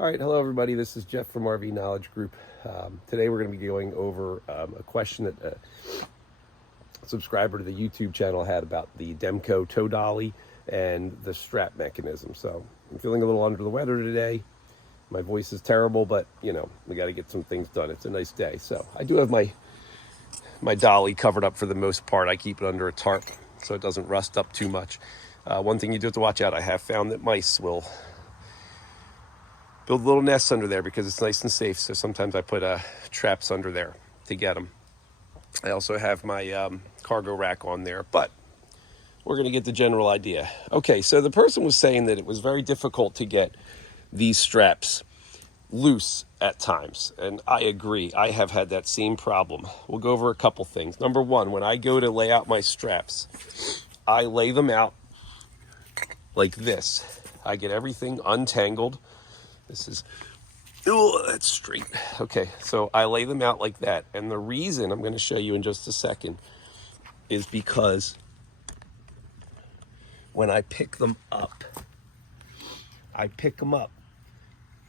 All right, hello everybody. This is Jeff from RV Knowledge Group. Today we're going to be going over a question that a subscriber to the YouTube channel had about the Demco tow dolly and the strap mechanism. So I'm feeling a little under the weather today. My voice is terrible, but you know, we got to get some things done. It's a nice day. So I do have my dolly covered up for the most part. I keep it under a tarp so it doesn't rust up too much. One thing you do have to watch out, I have found that mice will build little nests under there because it's nice and safe. So sometimes I put traps under there to get them. I also have my cargo rack on there, but we're going to get the general idea. Okay, so the person was saying that it was very difficult to get these straps loose at times, and I agree. I have had that same problem. We'll go over a couple things. Number one, when I go to lay out my straps, I lay them out like this. I get everything untangled. This is, oh, that's straight. Okay, so I lay them out like that. And the reason I'm going to show you in just a second is because when I pick them up, I pick them up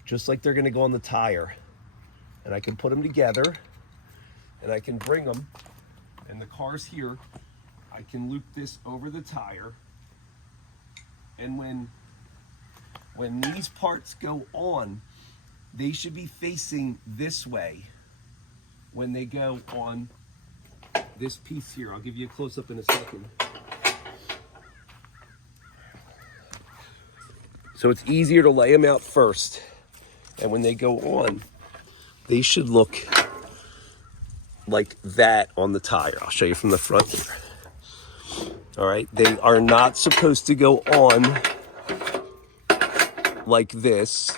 just like they're going to go on the tire. And I can put them together and I can bring them, and the car's here. I can loop this over the tire. And when these parts go on, they should be facing this way when they go on this piece here. I'll give you a close-up in a second. So it's easier to lay them out first. And when they go on, they should look like that on the tire. I'll show you from the front here. All right, they are not supposed to go on like this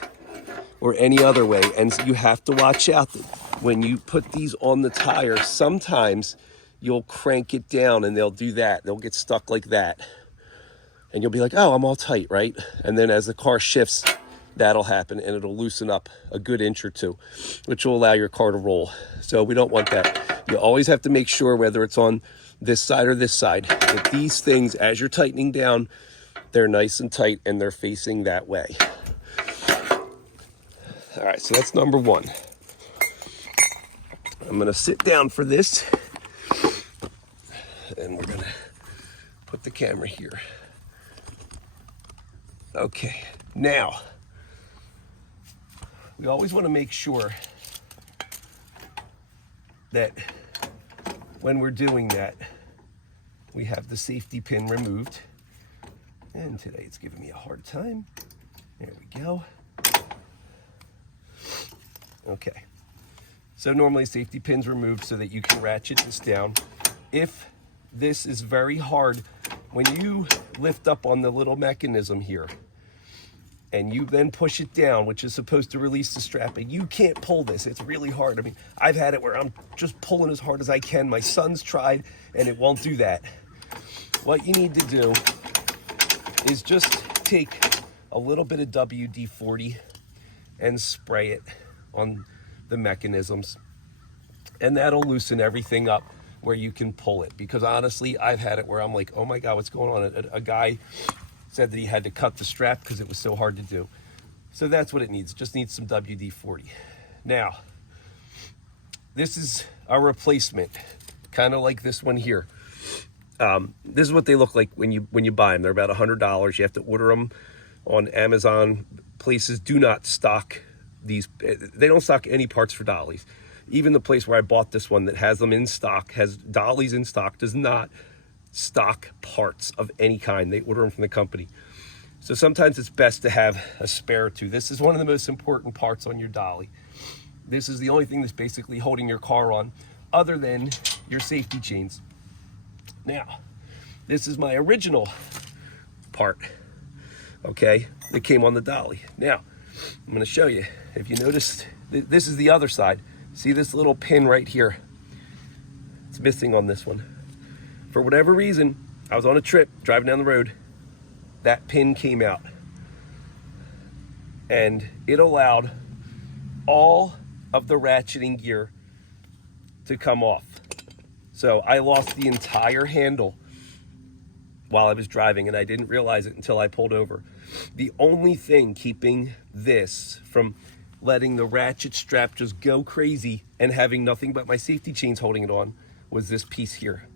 or any other way, and you have to watch out that when you put these on the tire, sometimes you'll crank it down and they'll do that. They'll get stuck like that, and you'll be like, oh, I'm all tight, right? And then as the car shifts, that'll happen and it'll loosen up a good inch or two, which will allow your car to roll. So we don't want that. You always have to make sure, whether it's on this side or this side, that these things, as you're tightening down, they're nice and tight and they're facing that way. All right, so that's number one. I'm gonna sit down for this and we're gonna put the camera here. Okay, now, we always wanna make sure that when we're doing that, we have the safety pin removed. And today it's giving me a hard time. There we go. Okay. So normally safety pin's removed so that you can ratchet this down. If this is very hard, when you lift up on the little mechanism here, and you then push it down, which is supposed to release the strap, and you can't pull this. It's really hard. I mean, I've had it where I'm just pulling as hard as I can. My son's tried, and it won't do that. What you need to do is just take a little bit of WD-40 and spray it on the mechanisms, and that'll loosen everything up where you can pull it. Because honestly, I've had it where I'm like, oh my God, what's going on? A guy said that he had to cut the strap because it was so hard to do. So that's what it needs. It just needs some WD-40. Now, this is a replacement, kind of like this one here. This is what they look like when you buy them. They're about $100. You have to order them on Amazon. Places do not stock these. They don't stock any parts for dollies. Even the place where I bought this one that has them in stock, has dollies in stock, does not stock parts of any kind. They order them from the company. So sometimes it's best to have a spare or two. This is one of the most important parts on your dolly. This is the only thing that's basically holding your car on, other than your safety chains. Now, this is my original part, okay, that came on the dolly. Now, I'm gonna show you. If you noticed, this is the other side. See this little pin right here? It's missing on this one. For whatever reason, I was on a trip, driving down the road, that pin came out. And it allowed all of the ratcheting gear to come off. So I lost the entire handle while I was driving, and I didn't realize it until I pulled over. The only thing keeping this from letting the ratchet strap just go crazy and having nothing but my safety chains holding it on was this piece here.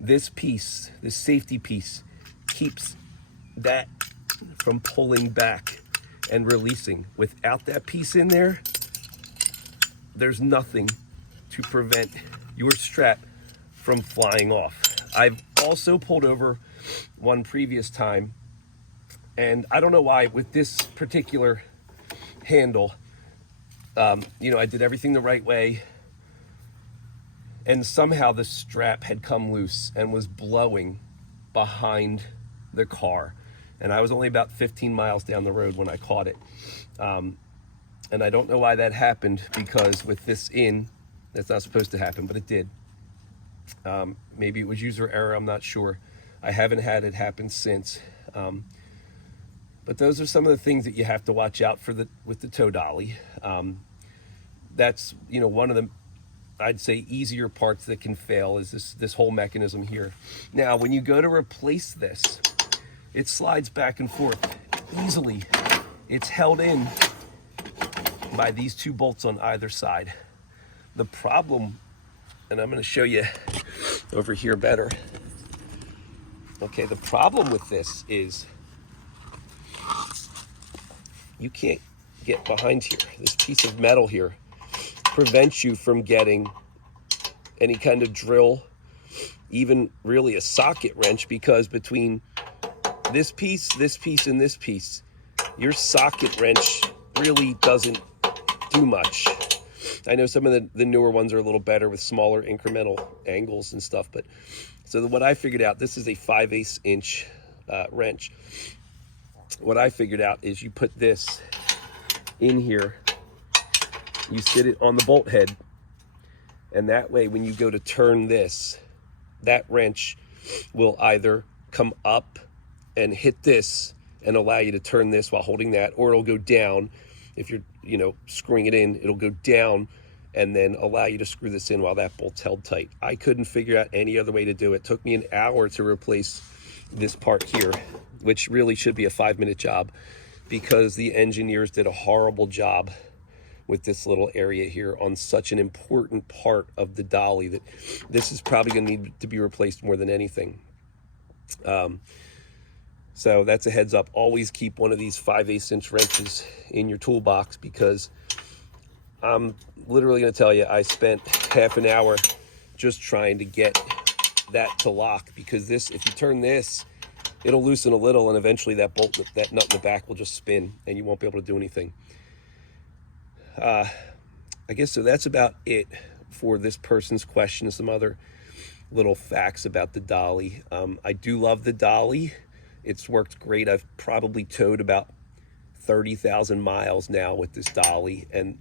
This piece, this safety piece, keeps that from pulling back and releasing. Without that piece in there, there's nothing to prevent your strap from flying off. I've also pulled over one previous time, and I don't know why with this particular handle, you know, I did everything the right way, and somehow the strap had come loose and was blowing behind the car. And I was only about 15 miles down the road when I caught it. And I don't know why that happened, because with this in, that's not supposed to happen, but it did. Maybe it was user error, I'm not sure. I haven't had it happen since. But those are some of the things that you have to watch out for with the tow dolly. That's, you know, one of the, I'd say, easier parts that can fail is this whole mechanism here. Now, when you go to replace this, it slides back and forth easily. It's held in by these two bolts on either side. The problem, and I'm going to show you over here better. Okay, the problem with this is you can't get behind here. This piece of metal here prevents you from getting any kind of drill, even really a socket wrench, because between this piece, and this piece, your socket wrench really doesn't do much. I know some of the newer ones are a little better with smaller incremental angles and stuff, but so what I figured out, this is a 5/8 inch wrench. What I figured out is you put this in here, you sit it on the bolt head, and that way when you go to turn this, that wrench will either come up and hit this and allow you to turn this while holding that, or it'll go down. If you're, you know, screwing it in, it'll go down and then allow you to screw this in while that bolt's held tight. I couldn't figure out any other way to do it. It took me an hour to replace this part here, which really should be a 5-minute job, because the engineers did a horrible job with this little area here on such an important part of the dolly that this is probably going to need to be replaced more than anything. So that's a heads up. Always keep one of these 5/8 inch wrenches in your toolbox, because I'm literally going to tell you, I spent half an hour just trying to get that to lock, because this, if you turn this, it'll loosen a little, and eventually that bolt, that nut in the back will just spin and you won't be able to do anything. I guess so. That's about it for this person's question. Some other little facts about the dolly. I do love the dolly. It's worked great. I've probably towed about 30,000 miles now with this dolly, and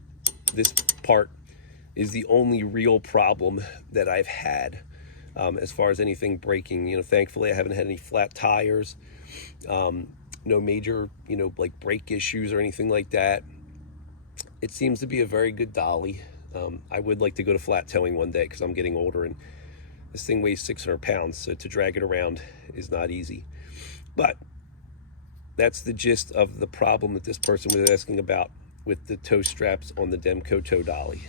this part is the only real problem that I've had as far as anything breaking. You know, thankfully I haven't had any flat tires, no major, you know, like brake issues or anything like that. It seems to be a very good dolly. I would like to go to flat towing one day, because I'm getting older and this thing weighs 600 pounds, so to drag it around is not easy. But that's the gist of the problem that this person was asking about with the tow straps on the Demco tow dolly.